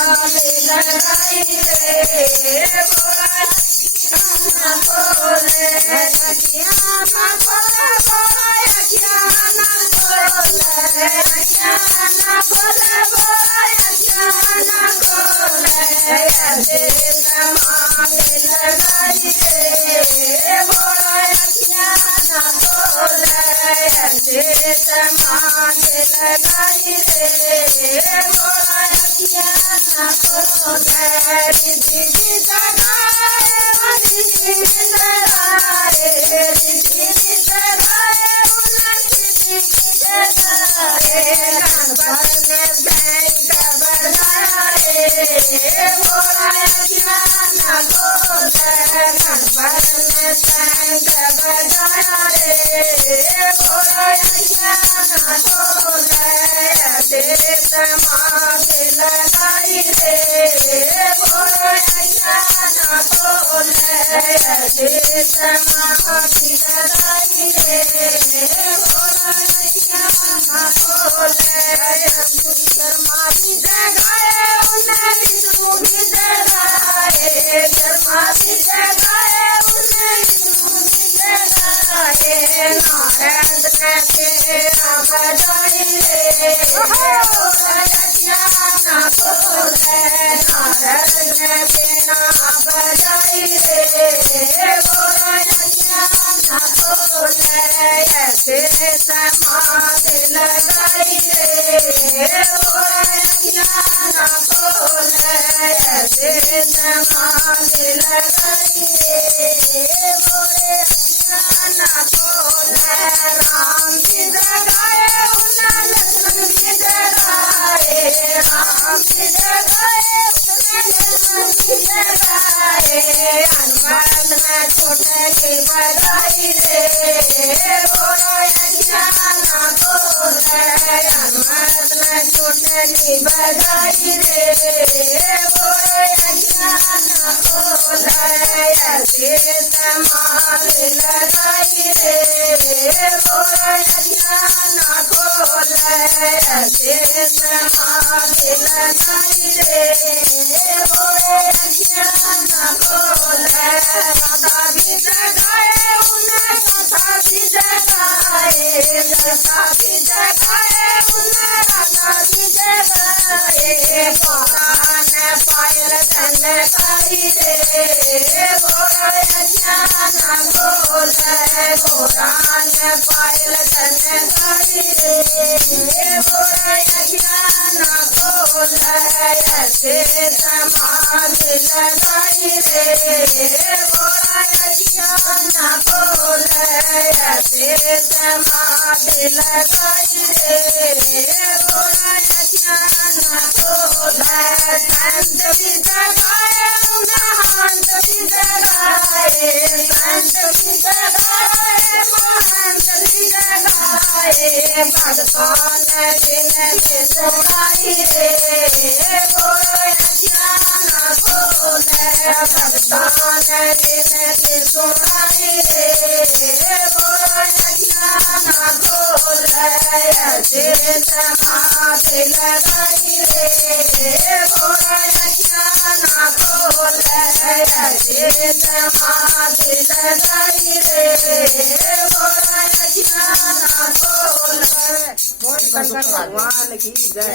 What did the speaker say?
लगाई रे बोला ना खोले अखियाँ ना खोले बोला अखियाँ ना खोले अखियाँ ना खोले बोला अखियाँ ना खोले ऐसे समाने लगाई रे बोला अखियाँ ना खोले ऐसे समाने लगाई रे बोला अखियाँ ना खोले रिद्धि बिसराए रिद्धि बिसराए रिद्धि बिसराए रिद्धि बिसराए गणपत ने बैंक बजाए रे बोला अखियाँ ना खोले गणपत ने बैंक बजाया रे बोला अखियाँ ना खोले ऐसे समाधि लगाई रे बोला अखियाँ ना खोले ऐसे समाधि लगाई रे बोला अखियाँ ना खोले शर्मा भी जगाए उन्हें विष्णु भी जगाए शर्मा भी जगाए उन्हें विष्णु भी जगाए नारद ने तेरा बजाई रे बोला अखियाँ ना खोले नारद ने तेरा बजाई रे बोला अखियाँ ना खोले ऐसे समाधि लगाई रे बोला अखियाँ ना खोले ऐसे समाधि लगाई रे बोले अखियाँ ना खोले राम की जगाए उन्हें लक्ष्मण की जगाए राम की जगाए उन्हें लक्ष्मण की जगाए हनुमान ने छोटे की बजाई रे बोला अखियाँ ना खोले हनुमान ने छोटे की बजाई रे बोला अखियाँ ना खोले ऐसे समाधि लगाई रे बोला अखियाँ ना खोले ऐसे समाधि लगाई रे बोला अखियाँ ना खोले माता भी जगाए उन्हें माता भी जगाए लता भी जगाए उन्हें राधा भी जगाए पुराण पायल चंद्रकारी रे बोला अखियाँ ना खोले पुराण पायल चंद्रकारी रे बोला अखियाँ ना खोले ऐसे समाधि लगाई रे बोला अखियाँ ना खोले ऐसे समाधि लगाई रे बोला अखियाँ ना खोले संत भी जगाए महंत भी जगाए संत भी जगाए महंत भी जगाए भगवान दिन के सुनाई रे बोला अखियाँ ना खोले भगवान दिन के सुनाई रे बोला अखियाँ ना खोले ऐसे समाधि लगाई रे बोला अखियाँ ना खोले ऐसे समाधि लगाई रे बोला अखियाँ ना खोले भगवान की जय।